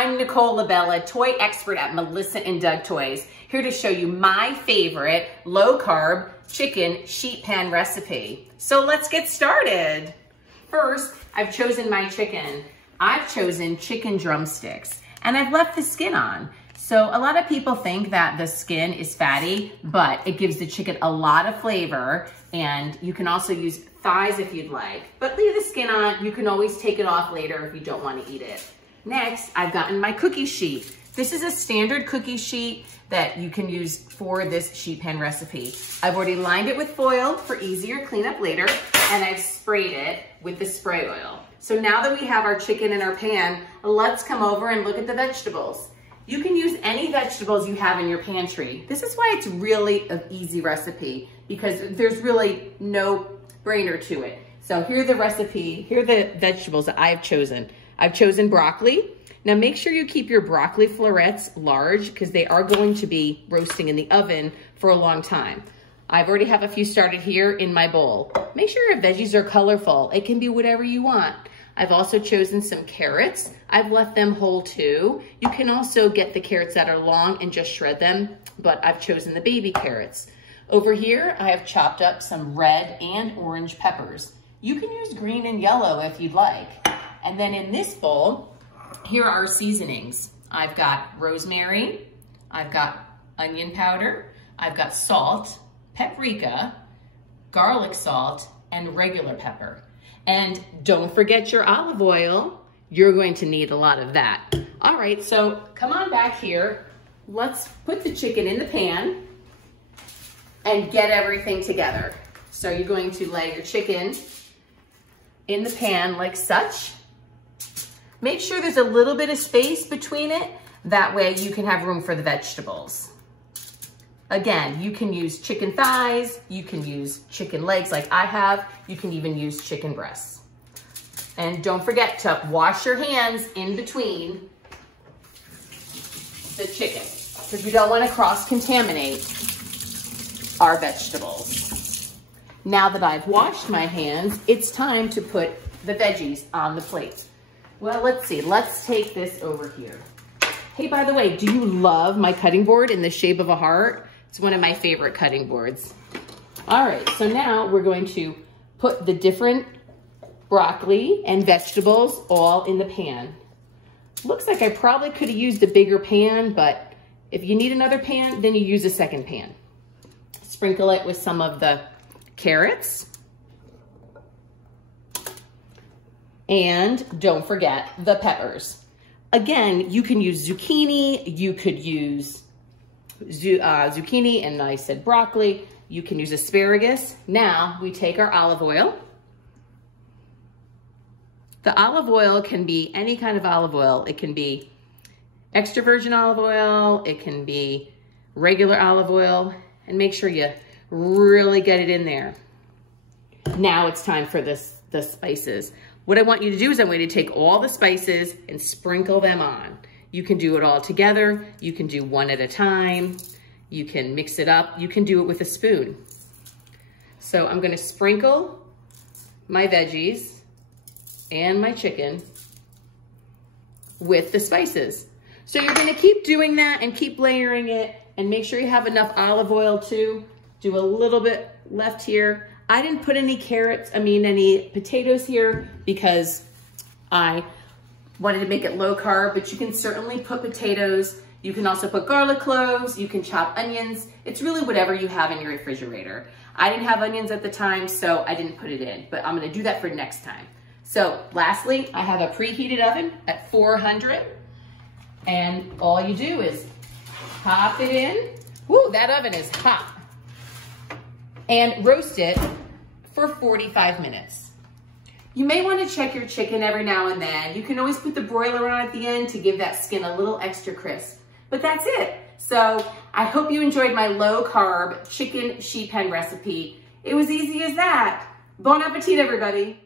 I'm Nicole LaBella, toy expert at Melissa and Doug Toys, here to show you my favorite low-carb chicken sheet pan recipe. So let's get started. First, I've chosen my chicken. I've chosen chicken drumsticks, and I've left the skin on. So a lot of people think that the skin is fatty, but it gives the chicken a lot of flavor, and you can also use thighs if you'd like. But leave the skin on. You can always take it off later if you don't want to eat it. Next, I've gotten my cookie sheet. This is a standard cookie sheet that you can use for this sheet pan recipe. I've already lined it with foil for easier cleanup later, and I've sprayed it with the spray oil. So now that we have our chicken in our pan, let's come over and look at the vegetables. You can use any vegetables you have in your pantry. This is why it's really an easy recipe, because there's really no brainer to it. So here's the recipe, here are the vegetables that I've chosen. I've chosen broccoli. Now make sure you keep your broccoli florets large because they are going to be roasting in the oven for a long time. I've already have a few started here in my bowl. Make sure your veggies are colorful. It can be whatever you want. I've also chosen some carrots. I've left them whole too. You can also get the carrots that are long and just shred them, but I've chosen the baby carrots. Over here, I have chopped up some red and orange peppers. You can use green and yellow if you'd like. And then in this bowl, here are our seasonings. I've got rosemary, I've got onion powder, I've got salt, paprika, garlic salt, and regular pepper. And don't forget your olive oil. You're going to need a lot of that. All right, so come on back here. Let's put the chicken in the pan and get everything together. So you're going to lay your chicken in the pan like such. Make sure there's a little bit of space between it. That way you can have room for the vegetables. Again, you can use chicken thighs, you can use chicken legs like I have, you can even use chicken breasts. And don't forget to wash your hands in between the chicken because we don't want to cross-contaminate our vegetables. Now that I've washed my hands, it's time to put the veggies on the plate. Well, let's see. Let's take this over here. Hey, by the way, do you love my cutting board in the shape of a heart? It's one of my favorite cutting boards. All right, so now we're going to put the different broccoli and vegetables all in the pan. Looks like I probably could have used a bigger pan, but if you need another pan, then you use a second pan. Sprinkle it with some of the carrots. And don't forget the peppers. Again, you can use zucchini, you could use zucchini, and I said broccoli. You can use asparagus. Now we take our olive oil. The olive oil can be any kind of olive oil. It can be extra virgin olive oil, it can be regular olive oil, and make sure you really get it in there. Now it's time for the spices. What I want you to do is I want you to take all the spices and sprinkle them on. You can do it all together. You can do one at a time. You can mix it up. You can do it with a spoon. So I'm gonna sprinkle my veggies and my chicken with the spices. So you're gonna keep doing that and keep layering it and make sure you have enough olive oil too. Do a little bit left here. I didn't put any any potatoes here because I wanted to make it low carb, but you can certainly put potatoes. You can also put garlic cloves, you can chop onions. It's really whatever you have in your refrigerator. I didn't have onions at the time, so I didn't put it in, but I'm gonna do that for next time. So lastly, I have a preheated oven at 400, and all you do is pop it in. Woo, that oven is hot. And roast it for 45 minutes. You may want to check your chicken every now and then. You can always put the broiler on at the end to give that skin a little extra crisp. But that's it. So I hope you enjoyed my low carb chicken sheet pan recipe. It was easy as that. Bon appetit, everybody.